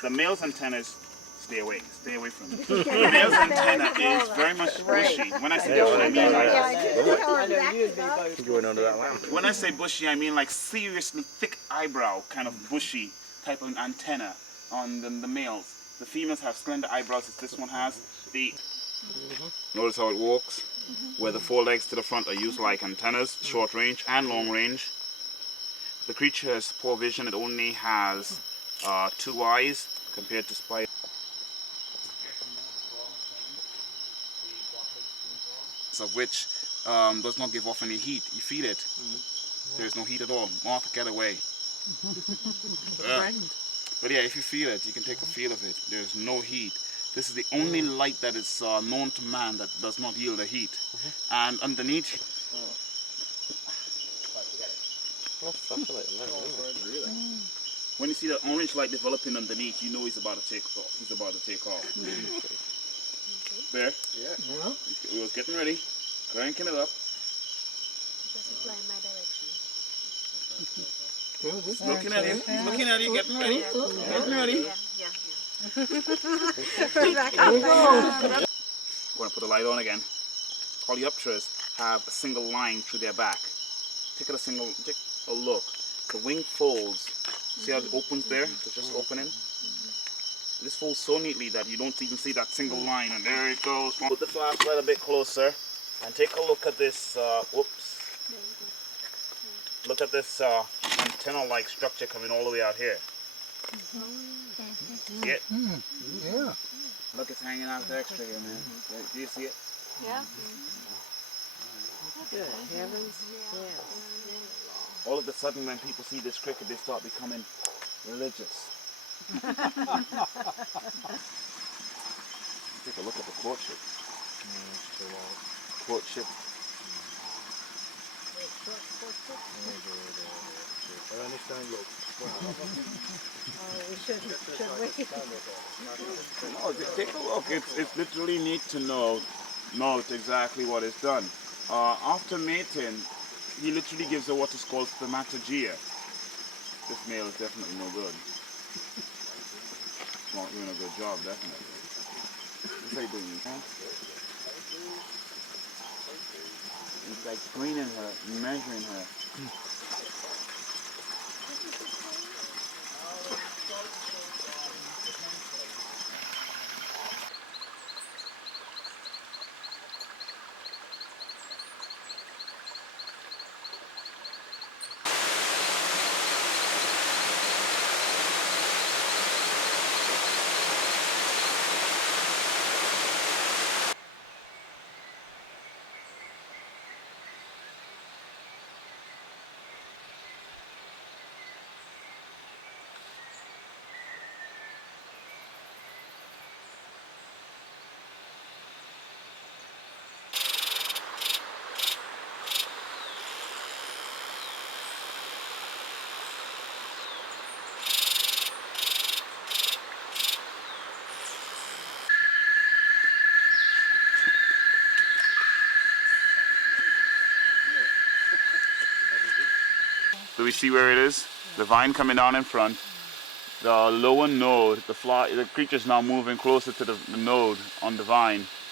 The male's antennas, stay away from it. The male's antenna is very much bushy. When I say bushy, I mean like... Going under that lamp. When I say bushy, I mean like seriously thick eyebrow, kind of bushy type of antenna on the males. The females have slender eyebrows as this one has. Notice how it walks, where the four legs to the front are used like antennas, short range and long range. The creature has poor vision. It only has 2 eyes compared to spiders. Of which does not give off any heat. You feed it, there is no heat at all. Moth, get away. But yeah, if you feel it, you can take a feel of it. There's no heat. This is the only light that is known to man that does not yield a heat. And underneath... When you see the orange light developing underneath, you know he's about to take off. He's about to take off. There? Yeah. We was getting ready, cranking it up. Just apply my direction. He's looking at you. He's looking at you. Getting ready. Getting ready. We're going to put the light on again. Coleopteras have a single line through their back. Take a look. The wing folds. See how it opens there? It's just opening. This folds so neatly that you don't even see that single line, and there it goes. Put the flashlight a bit closer and take a look at this. Whoops! Look at this antenna-like structure coming all the way out here. See it? Yeah. Look, it's hanging out the extra here, man. Do you see it? Yeah. Good heavens, yes. All of a sudden, when people see this cricket, they start becoming religious. Take a look at the courtship. Courtship. Should we? No, take a look. It's literally neat to note exactly what is done. After mating, he literally gives her what is called spermatogia. This male is definitely no good. Not doing a good job, definitely. What's he doing? Huh? It's like screening her, measuring her. Do we see where it is? The vine coming down in front. The lower node, the creature's now moving closer to the node on the vine.